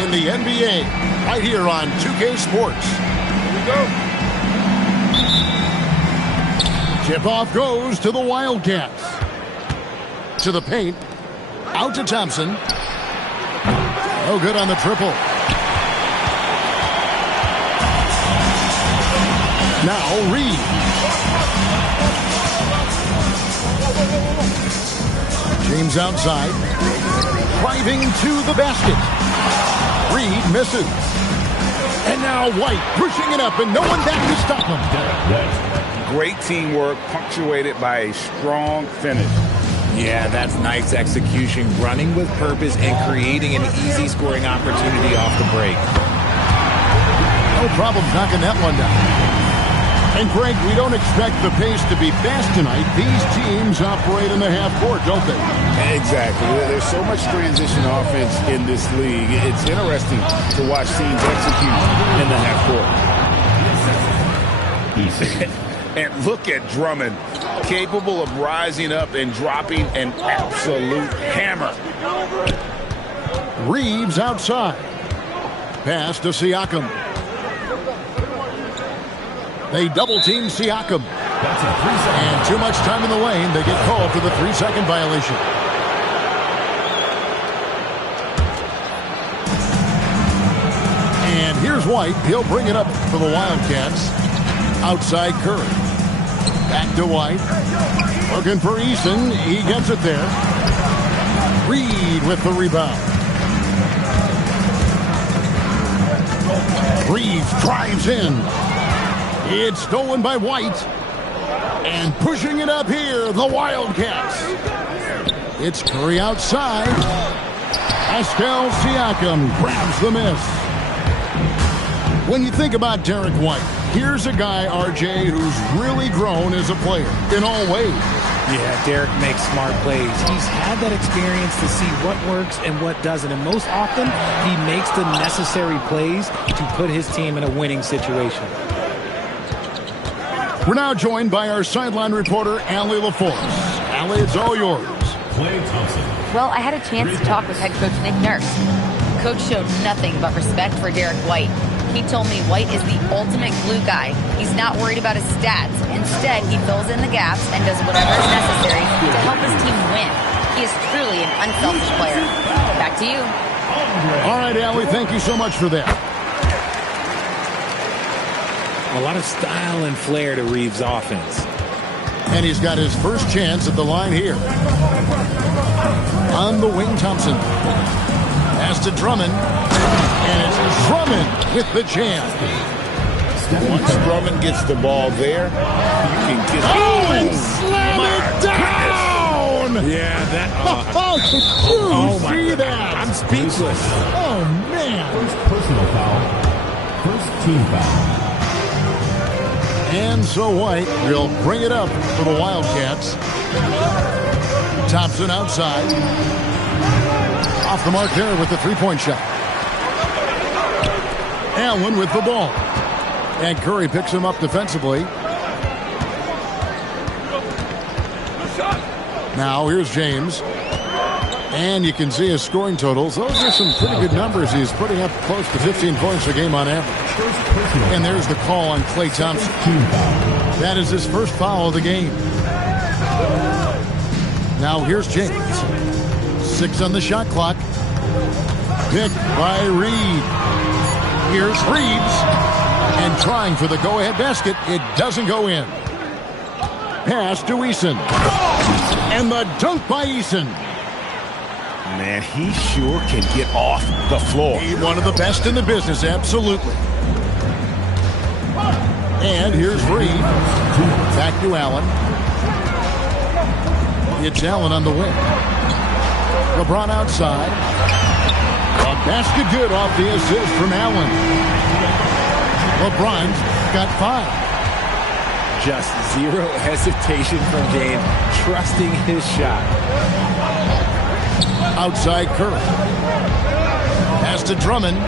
in the NBA, right here on 2K Sports. Here we go. Tip-off goes to the Wildcats. To the paint. Out to Thompson. No good on the triple. Now Reed. James outside. Driving to the basket. Reed misses. And now White pushing it up and no one back to stop him. Great teamwork punctuated by a strong finish. Yeah, that's nice execution, running with purpose and creating an easy scoring opportunity off the break. No problem knocking that one down. And Greg, we don't expect the pace to be fast tonight. These teams operate in the half court, don't they? Exactly. There's so much transition offense in this league. It's interesting to watch teams execute in the half court. And look at Drummond, capable of rising up and dropping an absolute hammer. Reeves outside. Pass to Siakam. They double-team Siakam. And too much time in the lane. They get called for the 3-second violation. And here's White. He'll bring it up for the Wildcats. Outside Curry. Back to White. Looking for Eason. He gets it there. Reed with the rebound. Reeves drives in. It's stolen by White. And pushing it up here, the Wildcats. It's Curry outside. Pascal Siakam grabs the miss. When you think about Derek White, here's a guy, RJ, who's really grown as a player in all ways. Yeah, Derek makes smart plays. He's had that experience to see what works and what doesn't. And most often, he makes the necessary plays to put his team in a winning situation. We're now joined by our sideline reporter, Allie LaForce. Allie, it's all yours. Well, I had a chance to talk with head coach Nick Nurse. Coach showed nothing but respect for Derek White. He told me White is the ultimate glue guy. He's not worried about his stats. Instead, he fills in the gaps and does whatever is necessary to help his team win. He is truly an unselfish player. Back to you. All right, Allie, thank you so much for that. A lot of style and flair to Reeves' offense. And he's got his first chance at the line here. On the wing, Thompson. Pass to Drummond. And it's Drummond with the jam. Once Drummond gets the ball there, you can get it. Oh, and slam it down! Yeah, that... Oh, did you see that? I'm speechless. Oh, man. First personal foul. First team foul. And so White will bring it up for the Wildcats. Thompson outside. Off the mark there with the three-point shot. Allen with the ball. And Curry picks him up defensively. Now here's James. And you can see his scoring totals. Those are some pretty good numbers. He's putting up close to 15 points a game on average. And there's the call on Klay Thompson. That is his first foul of the game. Now here's James. 6 on the shot clock. Picked by Reed. Here's Reeves. And trying for the go-ahead basket. It doesn't go in. Pass to Eason. And the dunk by Eason. Man, he sure can get off the floor. He's one of the best in the business, absolutely. And here's Reed. Back to Allen. It's Allen on the wing. LeBron outside. A basket good off the assist from Allen. LeBron's got 5. Just zero hesitation from James, trusting his shot. Outside Curry. Pass to Drummond.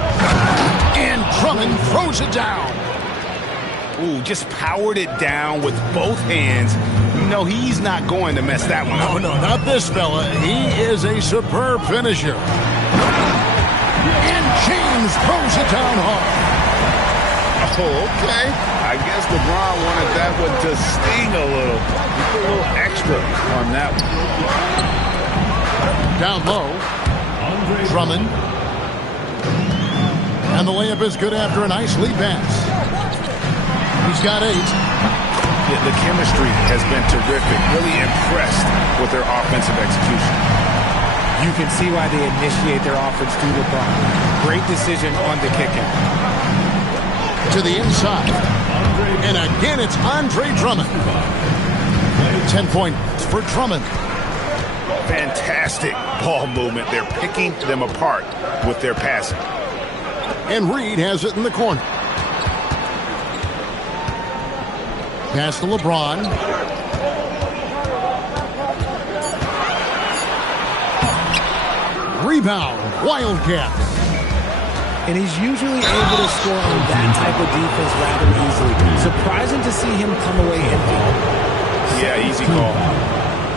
And Drummond throws it down. Ooh, just powered it down with both hands. You know, he's not going to mess that one up. No, not this fella. He is a superb finisher. And James Adams throws it down hard. Oh, okay. I guess LeBron wanted that one to sting a little. He put a little extra on that one. Down low. Drummond. And the layup is good after a nice lead pass. He's got 8. Yeah, the chemistry has been terrific. Really impressed with their offensive execution. You can see why they initiate their offense through LeBron. Great decision on the kick out. To the inside. And again, it's Andre Drummond. 10 points for Drummond. Fantastic ball movement. They're picking them apart with their passing. And Reed has it in the corner. Pass to LeBron. Rebound. Wildcats. And he's usually able to score on that type of defense rather easily. Surprising to see him come away empty. Yeah, easy call.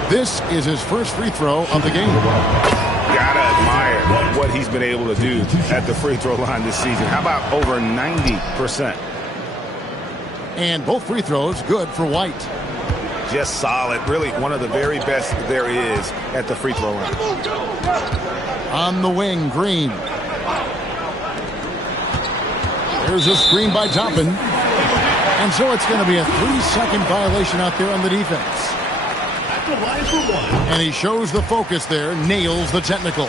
This is his first free throw of the game. Gotta admire what he's been able to do at the free throw line this season. How about over 90%? And both free throws good for White. Just solid. Really one of the very best there is at the free throw line. On the wing, Green. There's a screen by Toppin. And so it's going to be a 3-second violation out there on the defense. And he shows the focus there, nails the technical.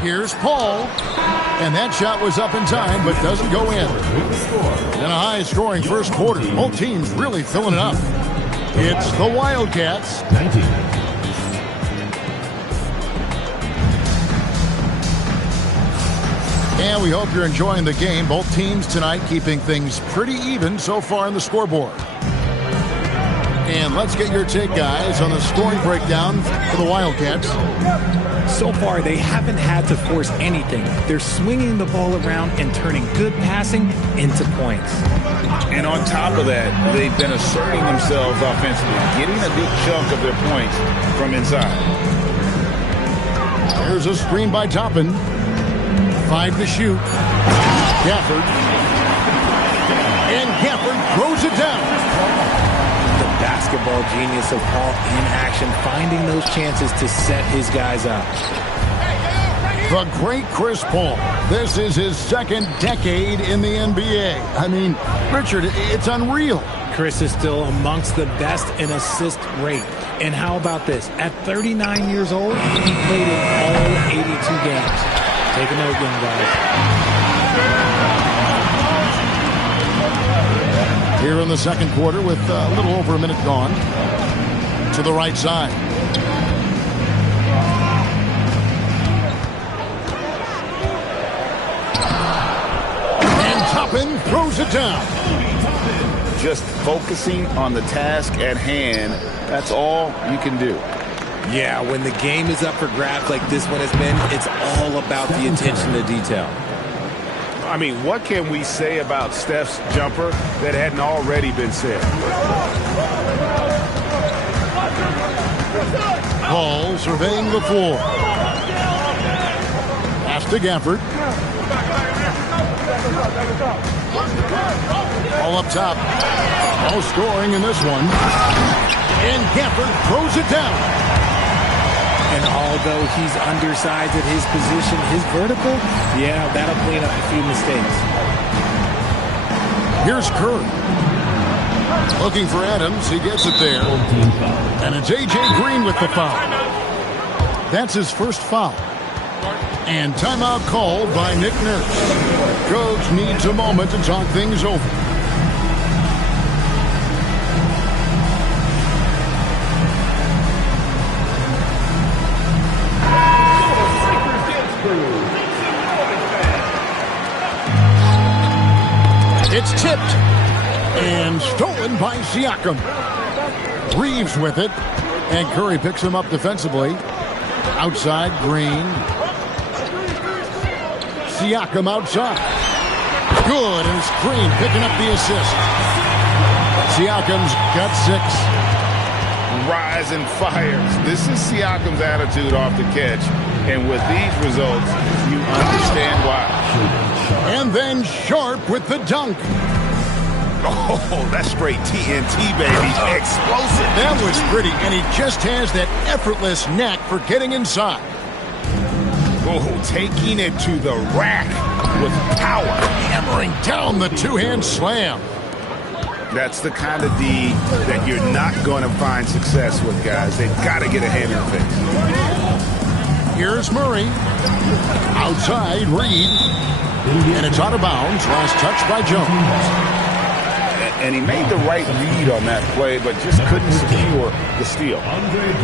Here's Paul. And that shot was up in time, but doesn't go in. And a high-scoring first quarter. Both teams really filling it up. It's the Wildcats. 19. And we hope you're enjoying the game. Both teams tonight keeping things pretty even so far in the scoreboard. And let's get your take, guys, on the scoring breakdown for the Wildcats. So far, they haven't had to force anything. They're swinging the ball around and turning good passing into points. And on top of that, they've been asserting themselves offensively, getting a good chunk of their points from inside. There's a screen by Toppin. 5 to shoot. Gafford. And Gafford throws it down. The basketball genius of Paul in action, finding those chances to set his guys up. The great Chris Paul. This is his second decade in the NBA. I mean, Richard, it's unreal. Chris is still amongst the best in assist rate. And how about this? At 39 years old, he played in all 82 games. Take a note, young guys. Here in the second quarter with a little over a minute gone. To the right side. And Toppin throws it down. Just focusing on the task at hand, that's all you can do. Yeah, when the game is up for grabs like this one has been, it's all about the attention to detail. I mean, what can we say about Steph's jumper that hadn't already been said? Paul surveying the floor. Pass to Gafford. All up top. All scoring in this one. And Gafford throws it down. And although he's undersized at his position, his vertical, yeah, that'll clean up a few mistakes. Here's Curry. Looking for Adams. He gets it there. And it's A.J. Green with the foul. That's his first foul. And timeout called by Nick Nurse. Coach needs a moment to talk things over. It's tipped and stolen by Siakam. Reeves with it, and Curry picks him up defensively. Outside, Green. Siakam outside. Good, and it's Green picking up the assist. Siakam's got 6. rise and fires. This is Siakam's attitude off the catch. And with these results, you understand why. And then Sharp with the dunk. Oh, that's straight TNT, baby. Explosive. That was pretty, and he just has that effortless knack for getting inside. Oh, taking it to the rack with power. Hammering down the two-hand slam. That's the kind of D that you're not going to find success with, guys. They've got to get a hand in the face. Here's Murray. Outside, Reed. And it's out of bounds. Last touch by Jones. And he made the right read on that play, but just couldn't secure the steal.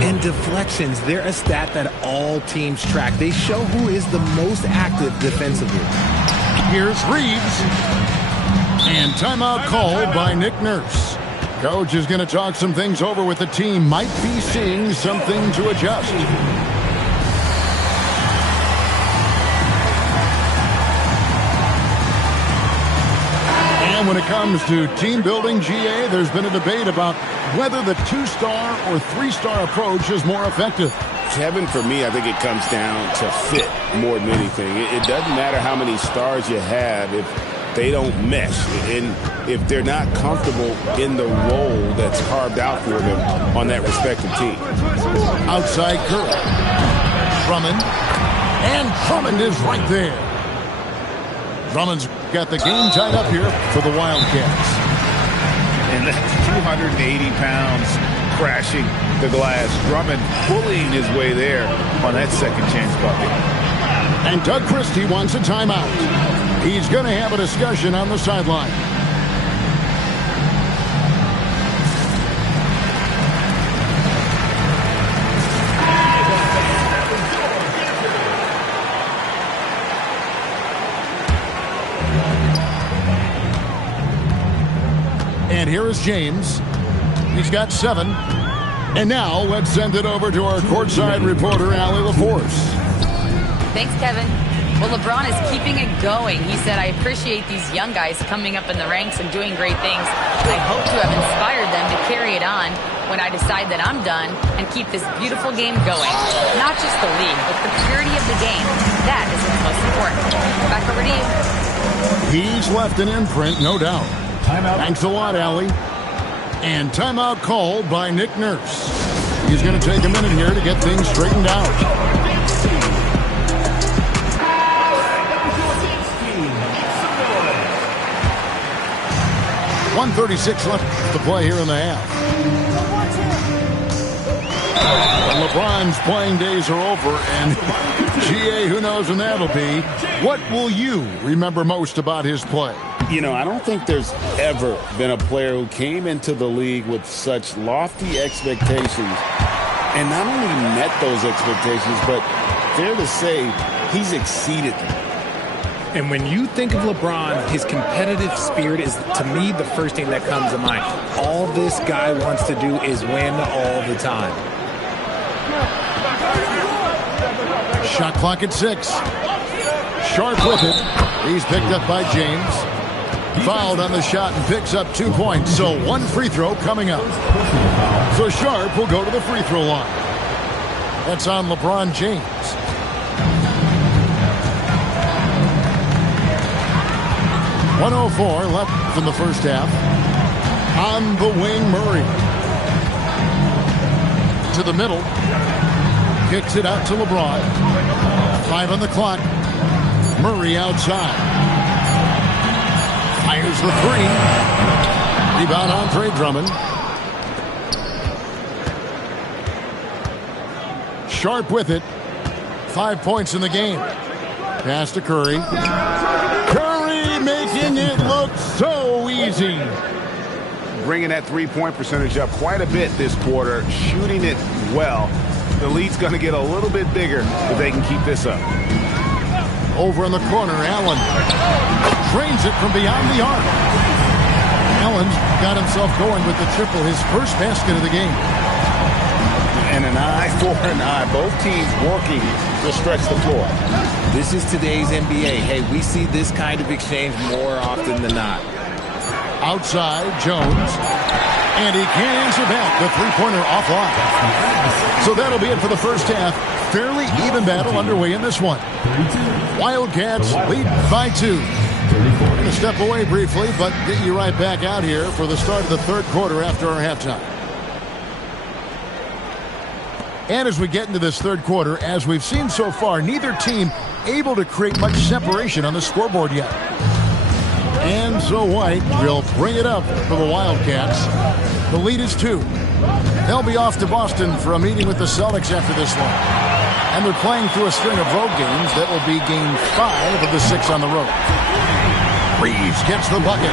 And deflections, they're a stat that all teams track. They show who is the most active defensively. Here's Reeves. And timeout called by Nick Nurse. Coach is going to talk some things over with the team. Might be seeing something to adjust. And when it comes to team building, GA, there's been a debate about whether the 2-star or 3-star approach is more effective. Kevin, for me, I think it comes down to fit more than anything. It doesn't matter how many stars you have if they don't mesh, and if they're not comfortable in the role that's carved out for them on that respective team. Outside Curry. Drummond. And Drummond is right there. Drummond's got the game tied up here for the Wildcats. And that's 280 pounds crashing the glass. Drummond bullying his way there on that second chance bucket. And Doug Christie wants a timeout. He's going to have a discussion on the sideline. And here is James. He's got 7. And now let's send it over to our courtside reporter, Allie LaForce. Thanks, Kevin. Well, LeBron is keeping it going. He said, I appreciate these young guys coming up in the ranks and doing great things. I hope to have inspired them to carry it on when I decide that I'm done and keep this beautiful game going. Not just the league, but the purity of the game. That is what's most important. Back over to you. He's left an imprint, no doubt. Thanks a lot, Allie. And timeout called by Nick Nurse. He's going to take a minute here to get things straightened out. 1:36 left to play here in the half. And LeBron's playing days are over, and GA, who knows when that'll be. What will you remember most about his play? You know, I don't think there's ever been a player who came into the league with such lofty expectations and not only met those expectations, but fair to say he's exceeded them. And when you think of LeBron, his competitive spirit is, to me, the first thing that comes to mind. All this guy wants to do is win all the time. Shot clock at 6. Sharp with it. He's picked up by James. Fouled on the shot and picks up 2 points. So 1 free throw coming up. So Sharp will go to the free throw line. That's on LeBron James. .104 left in the first half. On the wing, Murray. To the middle. Kicks it out to LeBron. 5 on the clock. Murray outside. Fires the 3. Rebound Andre Drummond. Sharp with it. 5 points in the game. Pass to Curry. Curry making it look so easy. Bringing that three-point percentage up quite a bit this quarter. Shooting it well. The lead's going to get a little bit bigger if they can keep this up. Over in the corner, Allen drains it from beyond the arc. Allen's got himself going with the triple, his first basket of the game. And an eye for an eye. Both teams working to stretch the floor. This is today's NBA. Hey, we see this kind of exchange more often than not. Outside, Jones. And he can't answer back. The three-pointer offline. So that'll be it for the first half. Fairly even battle underway in this one. Wildcats lead by 2. We're going to step away briefly, but get you right back out here for the start of the third quarter after our halftime. And as we get into this third quarter, as we've seen so far, neither team able to create much separation on the scoreboard yet. And so White will bring it up for the Wildcats. The lead is 2. They'll be off to Boston for a meeting with the Celtics after this one. And they're playing through a string of road games. That will be game 5 of the 6 on the road. Reeves gets the bucket.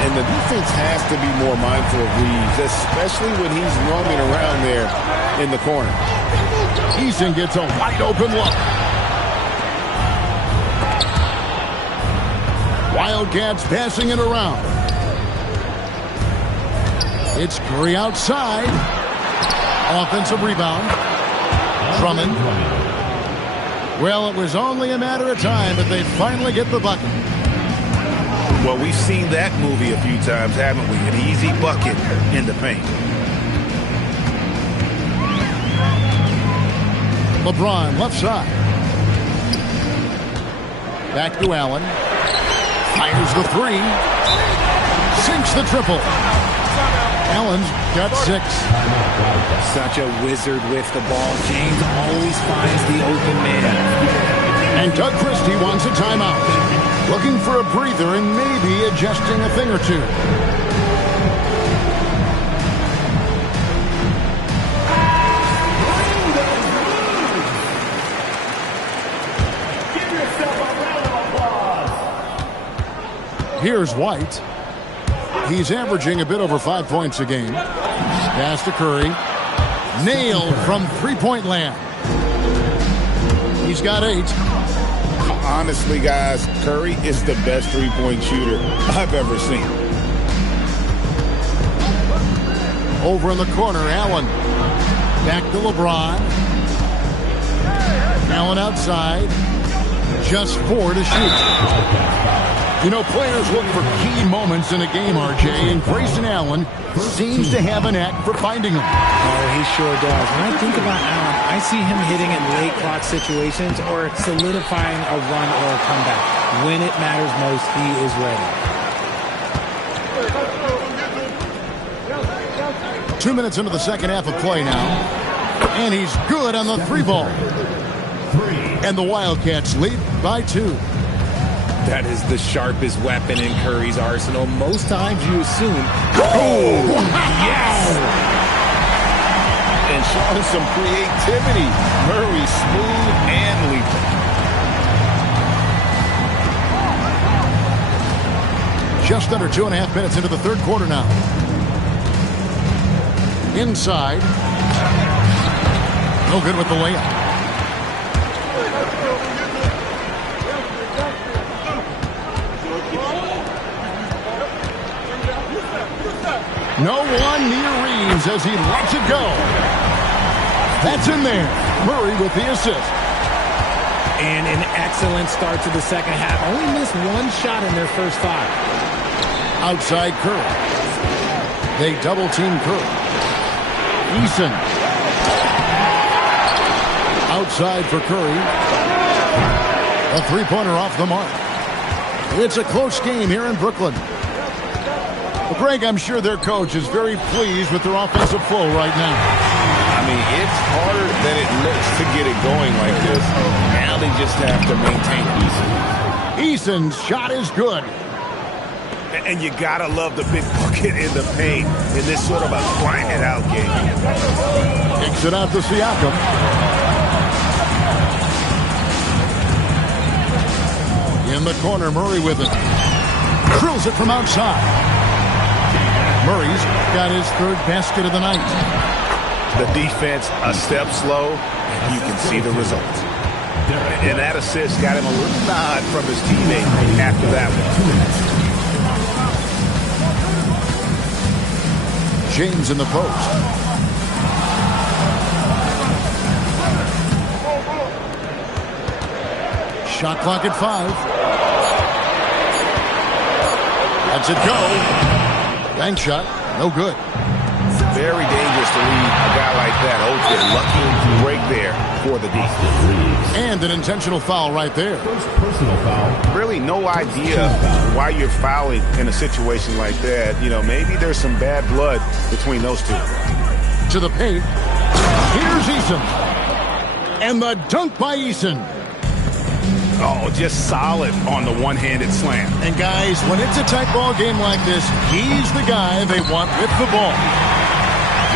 And the defense has to be more mindful of Reeves, especially when he's roaming around there in the corner. Eason gets a wide open look. Wildcats passing it around. It's Curry outside. Offensive rebound. Drummond. Well, it was only a matter of time, but they finally get the bucket. Well, we've seen that movie a few times, haven't we? An easy bucket in the paint. LeBron left side. Back to Allen. Fires the 3. Sinks the triple. Allen's got 6. Such a wizard with the ball. James always finds the open man. And Doug Christie wants a timeout. Looking for a breather and maybe adjusting a thing or two. Here's White. He's averaging a bit over 5 points a game. Pass to Curry. Nailed from three-point land. He's got 8. Honestly, guys, Curry is the best three-point shooter I've ever seen. Over in the corner, Allen. Back to LeBron. Allen outside. Just 4 to shoot. You know, players look for key moments in a game, RJ, and Grayson Allen seems to have a knack for finding them. Oh, he sure does. When I think about Allen, I see him hitting in late clock situations or solidifying a run or a comeback. When it matters most, he is ready. 2 minutes into the second half of play now. And he's good on the 3-ball. And the Wildcats lead by 2. That is the sharpest weapon in Curry's arsenal. Most times you assume, oh, yes! And showing some creativity. Murray smooth and lethal. Just under 2.5 minutes into the third quarter now. Inside. No good with the layup. No one near Reeves as he lets it go. That's in there. Murray with the assist. And an excellent start to the second half. Only missed 1 shot in their first 5. Outside Curry. They double-team Curry. Eason. Outside for Curry. A three-pointer off the mark. It's a close game here in Brooklyn. Well, Greg, I'm sure their coach is very pleased with their offensive flow right now. I mean, it's harder than it looks to get it going like this. Now they just have to maintain it. Eason's shot is good. And you gotta love the big bucket in the paint in this sort of a grind-it-out game. Kicks it out to Siakam. In the corner, Murray with it. Drills it from outside. Murray's got his 3rd basket of the night. The defense a step slow, and you can see the results. And that assist got him a little nod from his teammate after that one. James in the post. Shot clock at 5. Lets it go. Bank shot. No good. Very dangerous to leave a guy like that open. Lucky break there for the defense. And an intentional foul right there. First personal foul. Really no idea why you're fouling in a situation like that. You know, maybe there's some bad blood between those two. To the paint. Here's Eason. And the dunk by Eason. Oh, just solid on the one-handed slam. And guys, when it's a tight ball game like this, he's the guy they want with the ball.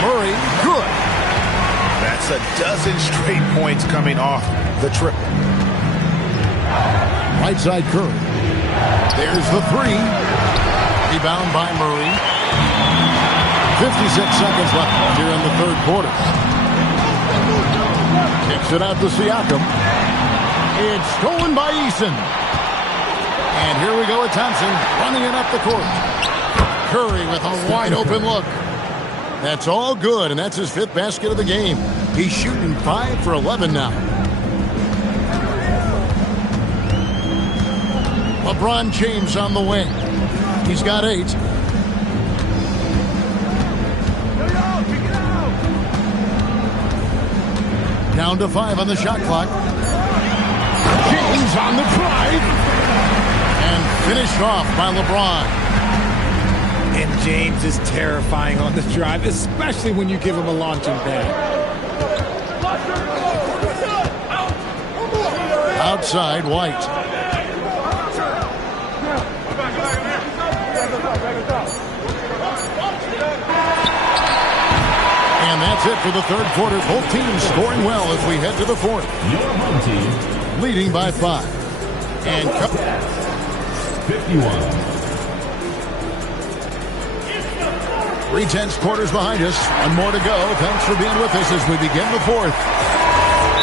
Murray, good. That's a dozen straight points coming off the triple. Right side Curry. There's the three. Rebound by Murray. 56 seconds left here in the third quarter. Kicks it out to Siakam. It's stolen by Eason. And here we go with Thompson running it up the court. Curry with a wide open look. That's all good, and that's his fifth basket of the game. He's shooting 5 for 11 now. LeBron James on the wing. He's got 8. Down to 5 on the shot clock. James on the drive. And finished off by LeBron. And James is terrifying on the drive, especially when you give him a launching pad. Outside, White. And that's it for the third quarter. Both teams scoring well as we head to the fourth. Your home team Leading by 5. And 51. 3/10 quarters behind us. One more to go. Thanks for being with us as we begin the fourth.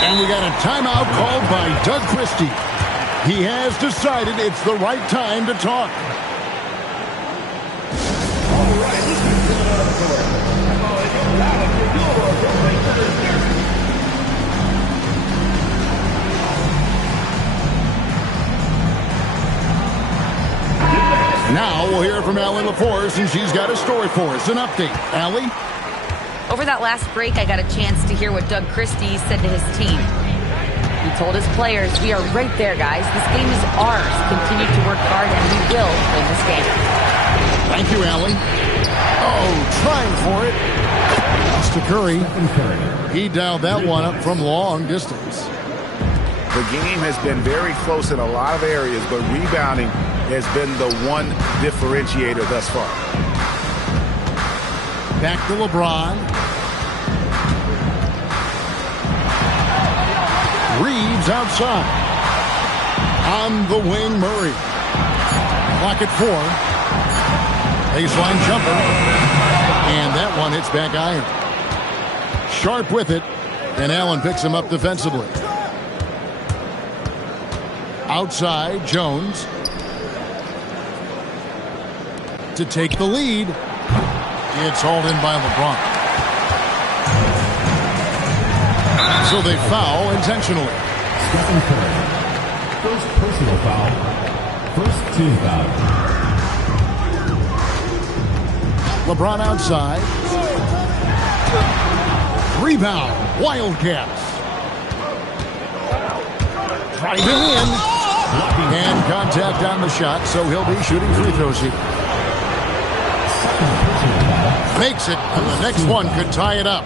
And we got a timeout called by Doug Christie. He has decided it's the right time to talk. Now we'll hear from Allie LaForce, and she's got a story for us. An update. Allie? Over that last break, I got a chance to hear what Doug Christie said to his team. He told his players, "We are right there, guys. This game is ours. Continue to work hard, and we will win this game." Thank you, Allie. Oh, trying for it. It's to Curry. He dialed that one up from long distance. The game has been very close in a lot of areas, but rebounding has been the one differentiator thus far. Back to LeBron. Reeves outside. On the wing, Murray. Clock at 4. Baseline jumper. And that one hits back iron. Sharp with it. And Allen picks him up defensively. Outside, Jones. To take the lead. It's hauled in by LeBron. So they foul intentionally. Stephen Curry. First personal foul. First team foul. LeBron outside. Rebound. Wildcats. Driving in. And contact on the shot, so he'll be shooting free throws here. Makes it, and the next one could tie it up.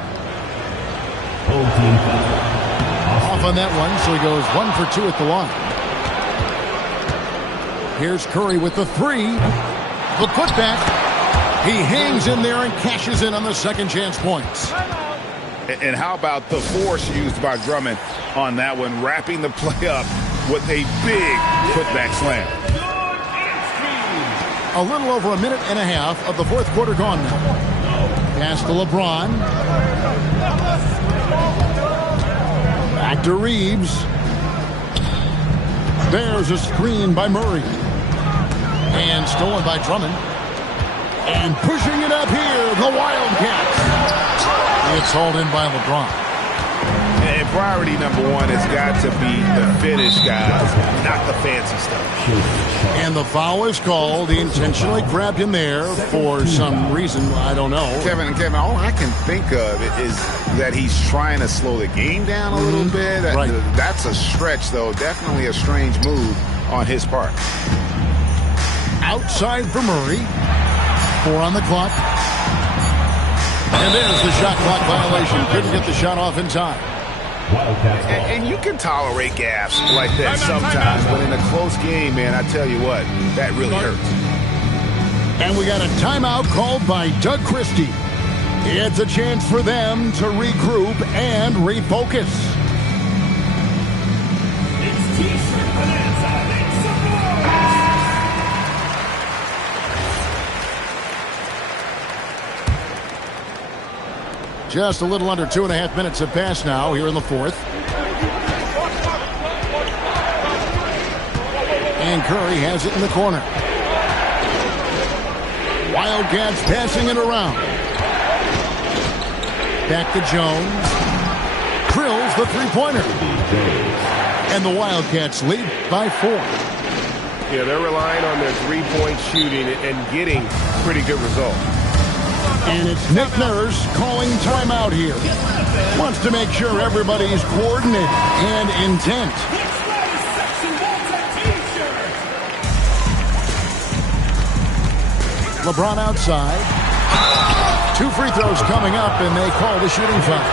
Off on that one, so he goes 1 for 2 at the line. Here's Curry with the 3. The putback. He hangs in there and cashes in on the second chance points. And how about the force used by Drummond on that one, wrapping the play up with a big putback slam. A little over a minute and a half of the fourth quarter gone now. Pass to LeBron. Back to Reeves. There's a screen by Murray. And stolen by Drummond. And pushing it up here, the Wildcats. It's hauled in by LeBron. And priority number one has got to be the finish, guys, not the fancy stuff. And the foul is called. He intentionally grabbed him there for some reason. I don't know. Kevin, all I can think of is that he's trying to slow the game down a little bit. Right. That's a stretch, though. Definitely a strange move on his part. Outside for Murray. 4 on the clock. And there's the shot clock violation. Couldn't get the shot off in time. And you can tolerate gaffes like that sometimes, but in a close game, man, I tell you what, that really hurts. And we got a timeout called by Doug Christie. It's a chance for them to regroup and refocus. It's T-shirt bonanza. Make some noise. Just a little under 2.5 minutes have passed now here in the fourth. And Curry has it in the corner. Wildcats passing it around. Back to Jones. Drills the three-pointer. And the Wildcats lead by 4. Yeah, they're relying on their three-point shooting and getting pretty good results. And it's Nick Nurse calling timeout here. Wants to make sure everybody's coordinated and intent. LeBron outside. 2 free throws coming up, and they call the shooting foul.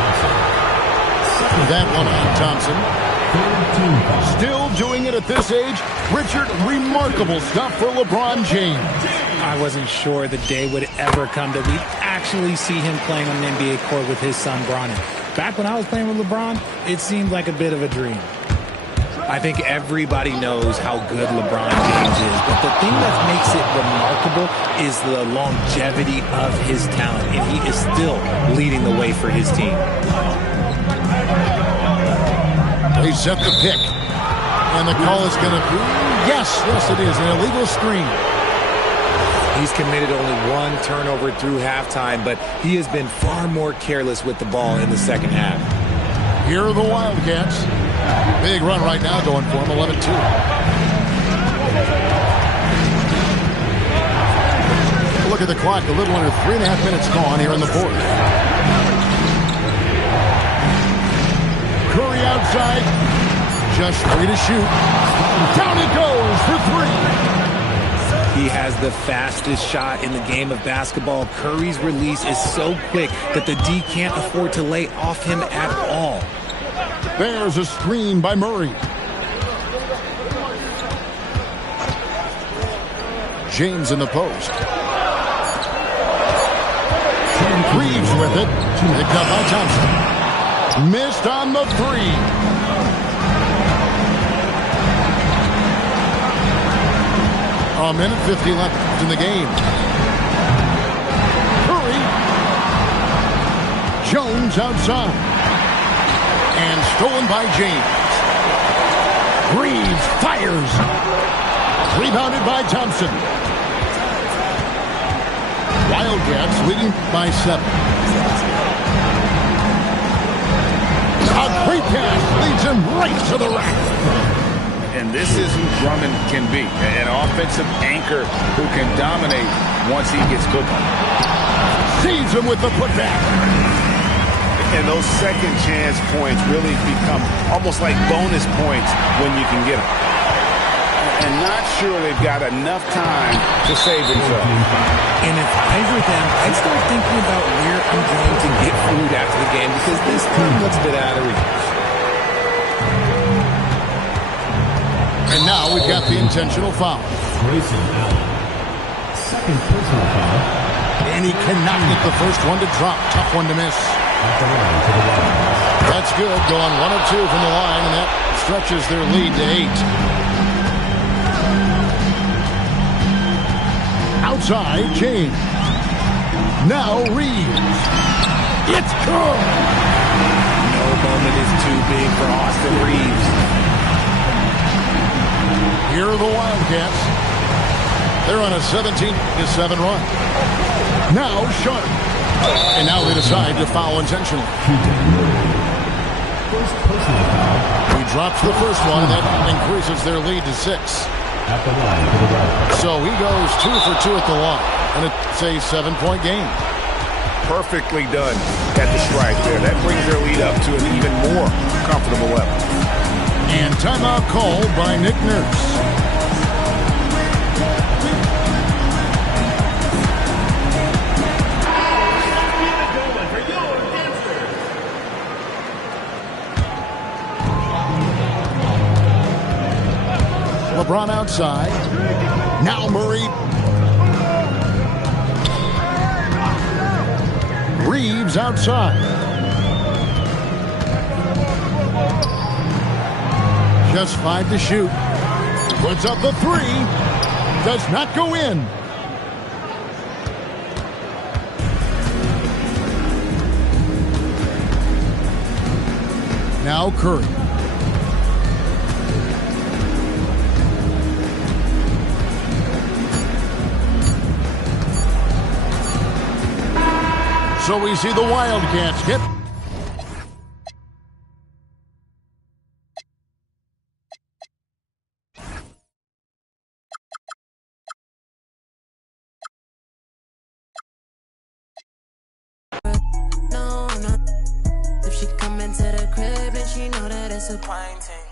That one on Thompson. Still doing it at this age. Richard, remarkable stuff for LeBron James. I wasn't sure the day would ever come that we'd actually see him playing on an NBA court with his son, Bronny. Back when I was playing with LeBron, it seemed like a bit of a dream. I think everybody knows how good LeBron James is, but the thing that makes it remarkable is the longevity of his talent, and he is still leading the way for his team. They set the pick, and the call is going to be, yes, it is, an illegal screen. He's committed only 1 turnover through halftime, but he has been far more careless with the ball in the second half. Here are the Wildcats. Big run right now going for him, 11-2. Look at the clock, a little under 3.5 minutes gone here in the fourth. Curry outside, just 3 to shoot. Down it goes for 3. He has the fastest shot in the game of basketball. Curry's release is so quick that the D can't afford to lay off him at all. There's a screen by Murray. James in the post. Reeves with it. Picked up by Thompson. Missed on the 3. A minute 50 left in the game. Curry. Jones outside. And stolen by James. Reeves fires. Rebounded by Thompson. Wildcats leading by 7. A great pass leads him right to the rack. And this is who Drummond can be, an offensive anchor who can dominate once he gets cooking. Sees him with the putback. And those second chance points really become almost like bonus points when you can get them. And not sure they've got enough time to save themselves. And if I were them, I'd start thinking about where I'm going to get food after the game because this team looks a bit out of reach. And now we've got the intentional foul. Grayson Allen. Second personal foul. And he cannot get the first one to drop. Tough one to miss. That's good. Going 1 of 2 from the line, and that stretches their lead to 8. Outside, James. Now Reeves. It's good. No moment is too big for Austin Reeves. Here are the Wildcats. They're on a 17-7 run. Now Sharp. And now they decide to foul intentionally. First personal foul. He drops the first one, and that increases their lead to 6. At the line for the red. So he goes 2 for 2 at the line, and it's a 7-point game. Perfectly done at the strike there. That brings their lead up to an even more comfortable level. And timeout called by Nick Nurse. LeBron outside. Now Murray. Reeves outside. Just 5 to shoot. Puts up the 3. Does not go in. Now Curry. So we see the Wildcats get If she come into the crib and she know that it's a pine thing.